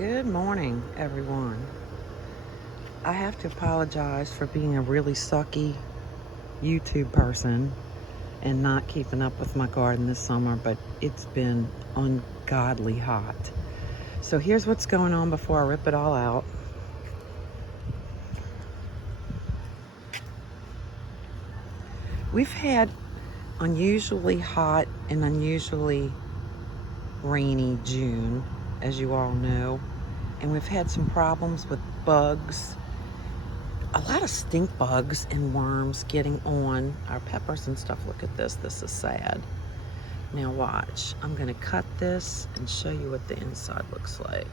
Good morning, everyone. I have to apologize for being a really sucky YouTube person and not keeping up with my garden this summer, but it's been ungodly hot. So here's what's going on before I rip it all out. We've had unusually hot and unusually rainy June, as you all know, and we've had some problems with bugs, a lot of stink bugs and worms getting on our peppers and stuff. Look at this. This is sad. Now watch. I'm going to cut this and show you what the inside looks like.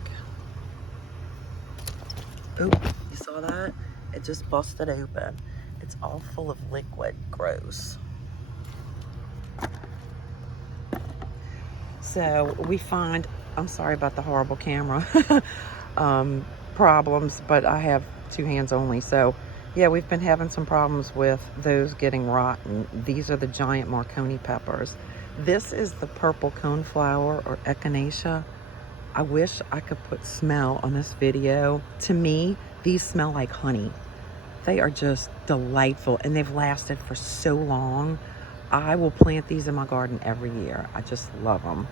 Oop, you saw that? It just busted open. It's all full of liquid. Gross. So we find, I'm sorry about the horrible camera problems, but I have two hands only. So yeah, we've been having some problems with those getting rotten. These are the giant Marconi peppers. This is the purple coneflower or echinacea. I wish I could put smell on this video. To me, these smell like honey. They are just delightful and they've lasted for so long. I will plant these in my garden every year. I just love them.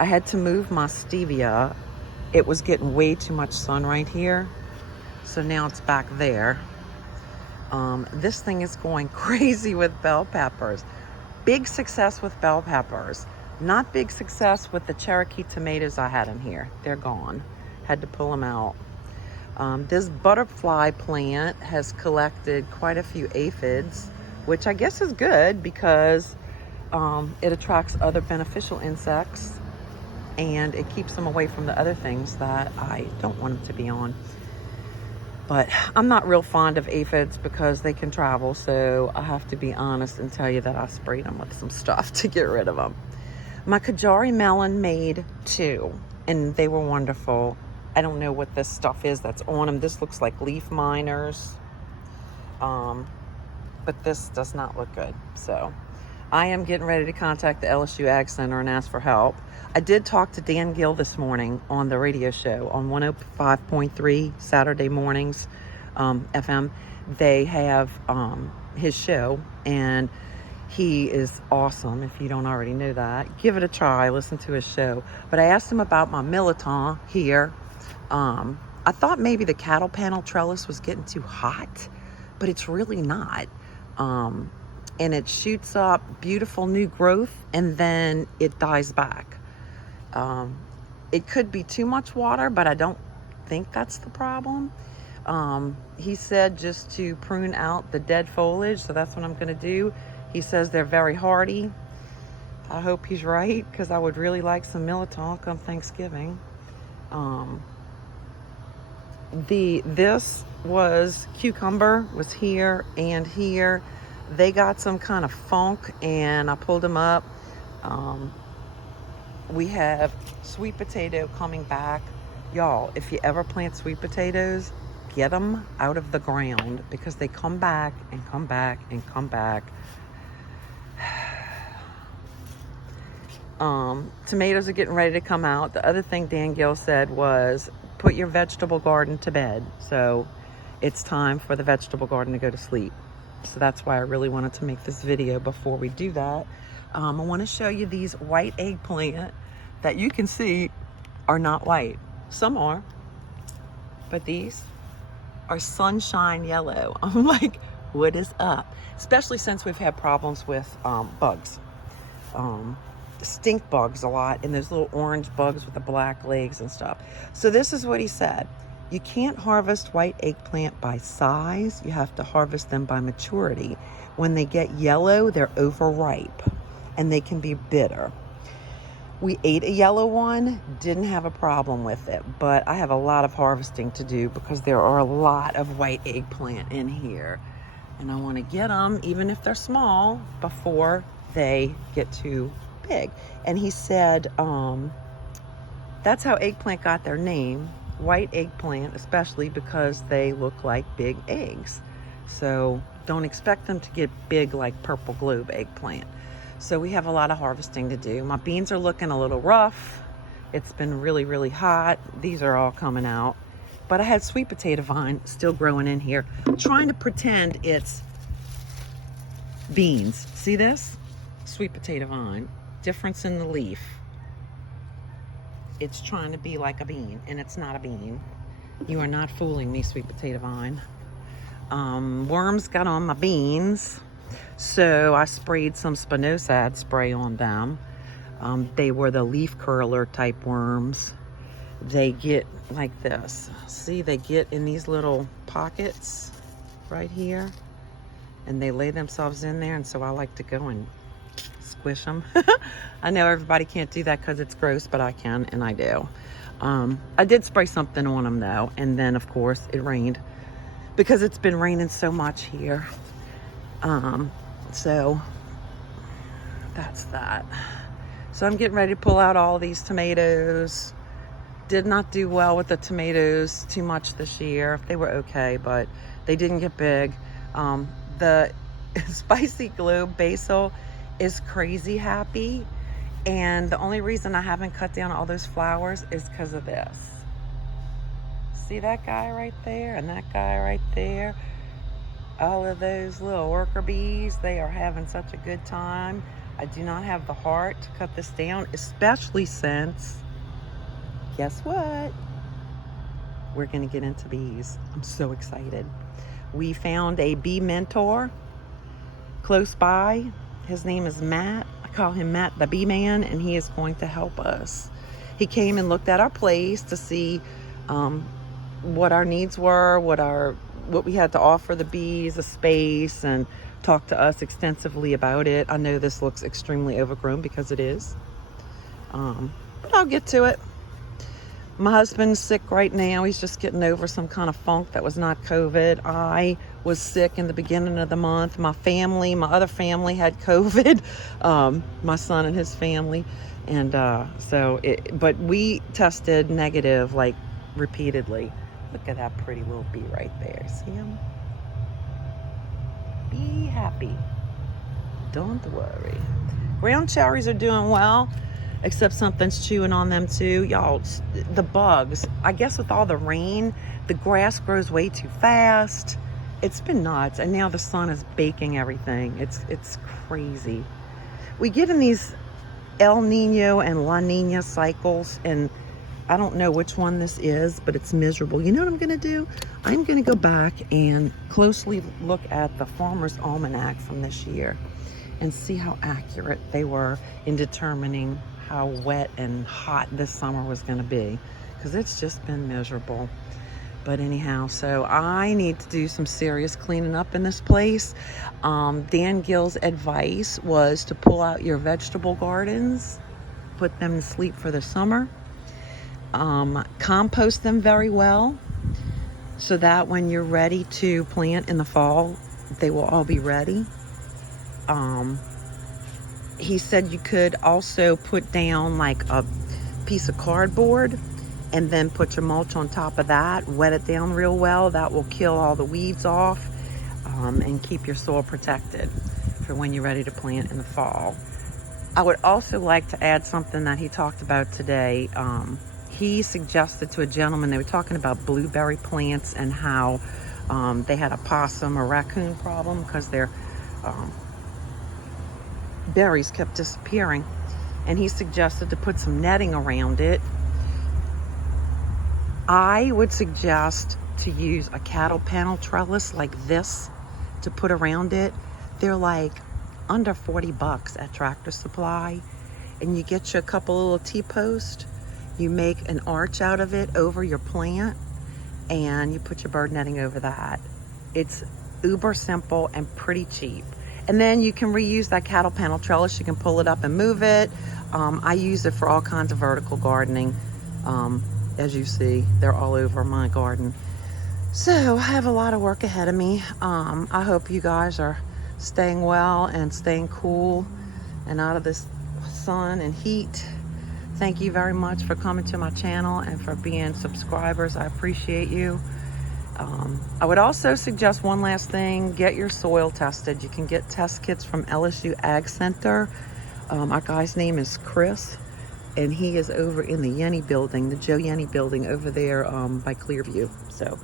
I had to move my stevia. It was getting way too much sun right here. So now it's back there. This thing is going crazy with bell peppers. Big success with bell peppers. Not big success with the Cherokee tomatoes I had in here. They're gone. Had to pull them out. This butterfly plant has collected quite a few aphids, which I guess is good because it attracts other beneficial insects and it keeps them away from the other things that I don't want them to be on. But I'm not real fond of aphids because they can travel, so I have to be honest and tell you that I sprayed them with some stuff to get rid of them. My Kajari melon made two, and they were wonderful. I don't know what this stuff is that's on them. This looks like leaf miners, but this does not look good. So I am getting ready to contact the LSUAg Center and ask for help. I did talk to Dan Gill this morning on the radio show on 105.3 Saturday mornings, FM. They have his show, and he is awesome. If you don't already know that, give it a try. Listen to his show. But I asked him about my militant here. I thought maybe the cattle panel trellis was getting too hot, but it's really not. And it shoots up beautiful new growth and then it dies back. It could be too much water, but I don't think that's the problem. He said just to prune out the dead foliage, so that's what I'm going to do. He says they're very hardy. I hope he's right because I would really like some militant come Thanksgiving. This was cucumber was here and here. They got some kind of funk and I pulled them up. We have sweet potato coming back. Y'all, if you ever plant sweet potatoes, get them out of the ground because they come back and come back and come back. Tomatoes are getting ready to come out. The other thing Dan Gill said was put your vegetable garden to bed. So it's time for the vegetable garden to go to sleep. So that's why I really wanted to make this video before we do that. I want to show you these white eggplant that you can see are not white. Some are, but these are sunshine yellow. I'm like, what is up? Especially since we've had problems with bugs. Stink bugs a lot, and those little orange bugs with the black legs and stuff. So this is what he said. You can't harvest white eggplant by size. You have to harvest them by maturity. When they get yellow, they're overripe and they can be bitter. We ate a yellow one, didn't have a problem with it, but I have a lot of harvesting to do because there are a lot of white eggplant in here. And I want to get them, even if they're small, before they get too big. And he said, that's how eggplant got their name. White eggplant, especially because they look like big eggs. So don't expect them to get big like purple globe eggplant. So we have a lot of harvesting to do. My beans are looking a little rough. It's been really, really hot. These are all coming out. But I had sweet potato vine still growing in here. I'm trying to pretend it's beans. See this? Sweet potato vine. Difference in the leaf. It's trying to be like a bean, and it's not a bean. You are not fooling me, sweet potato vine. Worms got on my beans, so I sprayed some spinosad spray on them. They were the leaf curler type worms. They get like this. See, they get in these little pockets right here, and they lay themselves in there, and so I like to go and squish them. I know everybody can't do that because it's gross, but I can, and I do. I did spray something on them though, and then of course it rained because it's been raining so much here. So that's that. So I'm getting ready to pull out all these tomatoes. Did not do well with the tomatoes too much this year. They were okay, but they didn't get big. The spicy globe basil is crazy happy, and the only reason I haven't cut down all those flowers is because of this. See that guy right there and that guy right there? All of those little worker bees, they are having such a good time. I do not have the heart to cut this down, especially since, guess what? We're gonna get into bees. I'm so excited. We found a bee mentor close by. His name is Matt. I call him Matt the bee man, and he is going to help us. He came and looked at our place to see what our needs were, what we had to offer the bees, the space, and talked to us extensively about it. I know this looks extremely overgrown because it is, but I'll get to it. My husband's sick right now. He's just getting over some kind of funk that was not COVID. I was sick in the beginning of the month. My other family had COVID, my son and his family. And but we tested negative like repeatedly. Look at that pretty little bee right there. See him? Be happy. Don't worry. Ground cherries are doing well, except something's chewing on them too. Y'all, the bugs, I guess with all the rain, the grass grows way too fast. It's been nuts, and now the sun is baking everything. It's crazy. We get in these El Nino and La Nina cycles, and I don't know which one this is, but it's miserable. You know what I'm gonna do? I'm gonna go back and closely look at the Farmer's Almanac from this year and see how accurate they were in determining how wet and hot this summer was gonna be, because it's just been miserable. But anyhow, so I need to do some serious cleaning up in this place. Dan Gill's advice was to pull out your vegetable gardens, put them to sleep for the summer, compost them very well, so that when you're ready to plant in the fall, they will all be ready. He said you could also put down like a piece of cardboard and then put your mulch on top of that, wet it down real well. That will kill all the weeds off, and keep your soil protected for when you're ready to plant in the fall. I would also like to add something that he talked about today. He suggested to a gentleman, they were talking about blueberry plants and how they had a possum or raccoon problem because their berries kept disappearing. And he suggested to put some netting around it. I would suggest to use a cattle panel trellis like this to put around it. They're like under 40 bucks at Tractor Supply, and you get you a couple little T-posts, you make an arch out of it over your plant, and you put your bird netting over that. It's uber simple and pretty cheap. And then you can reuse that cattle panel trellis. You can pull it up and move it. I use it for all kinds of vertical gardening. As you see, they're all over my garden. So I have a lot of work ahead of me. I hope you guys are staying well and staying cool and out of this sun and heat. Thank you very much for coming to my channel and for being subscribers. I appreciate you. I would also suggest one last thing: get your soil tested. You can get test kits from LSUAg Center. Our guy's name is Chris. and he is over in the Yenny building, the Joe Yenny building over there by Clearview. So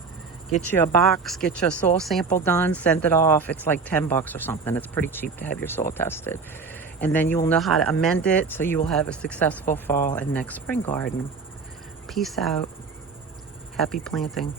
get you a box, get you a soil sample done, send it off. It's like 10 bucks or something. It's pretty cheap to have your soil tested. And then you will know how to amend it, so you will have a successful fall and next spring garden. Peace out. Happy planting.